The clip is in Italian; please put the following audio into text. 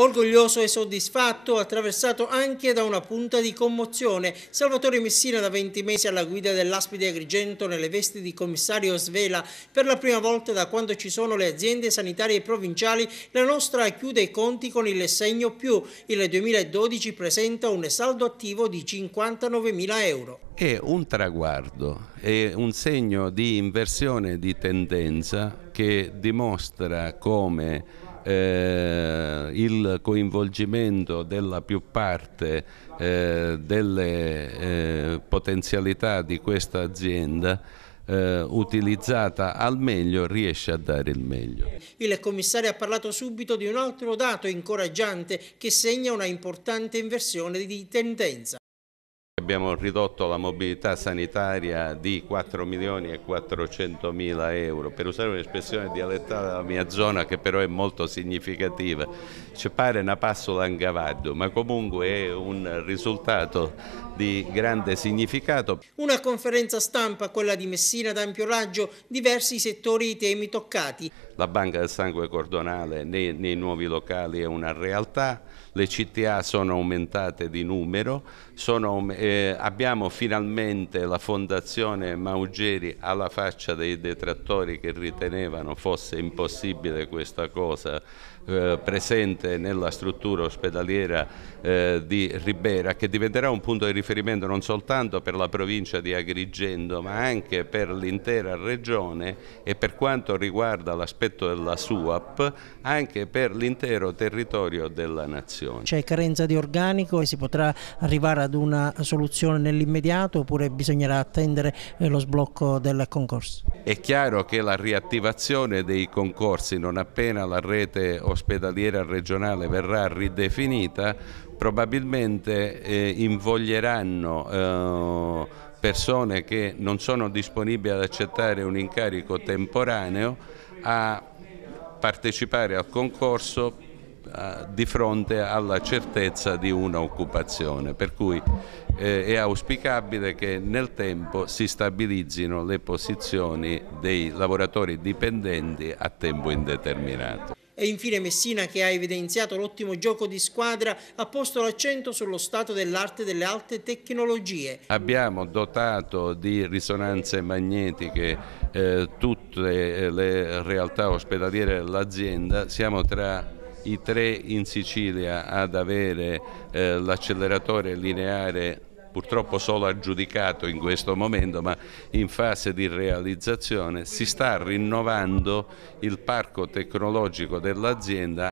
Orgoglioso e soddisfatto, attraversato anche da una punta di commozione, Salvatore Messina, da 20 mesi alla guida dell'ASP di Agrigento nelle vesti di commissario, svela per la prima volta da quando ci sono le aziende sanitarie provinciali, la nostra chiude i conti con il segno più. Il 2012 presenta un saldo attivo di 59.000 euro. È un traguardo, è un segno di inversione di tendenza che dimostra come il coinvolgimento della più parte delle potenzialità di questa azienda utilizzata al meglio riesce a dare il meglio. Il commissario ha parlato subito di un altro dato incoraggiante che segna una importante inversione di tendenza. Abbiamo ridotto la mobilità sanitaria di 4.400.000 euro, per usare un'espressione dialettale della mia zona che però è molto significativa. Ci pare una passola in cavallo, ma comunque è un risultato di grande significato. Una conferenza stampa, quella di Messina, ad ampio raggio, diversi settori e temi toccati. La banca del sangue cordonale nei nuovi locali è una realtà, le CTA sono aumentate di numero, abbiamo finalmente la Fondazione Maugeri, alla faccia dei detrattori che ritenevano fosse impossibile questa cosa, presente nella struttura ospedaliera di Ribera, che diventerà un punto di riferimento non soltanto per la provincia di Agrigento ma anche per l'intera regione e, per quanto riguarda l'aspetto della SUAP, anche per l'intero territorio della nazione. C'è carenza di organico e si potrà arrivare ad una soluzione nell'immediato oppure bisognerà attendere lo sblocco del concorso? È chiaro che la riattivazione dei concorsi, non appena la rete ospedaliera regionale verrà ridefinita, probabilmente invoglieranno persone che non sono disponibili ad accettare un incarico temporaneo a partecipare al concorso di fronte alla certezza di un'occupazione, per cui è auspicabile che nel tempo si stabilizzino le posizioni dei lavoratori dipendenti a tempo indeterminato. E infine Messina, che ha evidenziato l'ottimo gioco di squadra, ha posto l'accento sullo stato dell'arte delle alte tecnologie. Abbiamo dotato di risonanze magnetiche tutte le realtà ospedaliere dell'azienda, siamo tra i 3 in Sicilia ad avere l'acceleratore lineare, purtroppo solo aggiudicato in questo momento, ma in fase di realizzazione. Si sta rinnovando il parco tecnologico dell'azienda.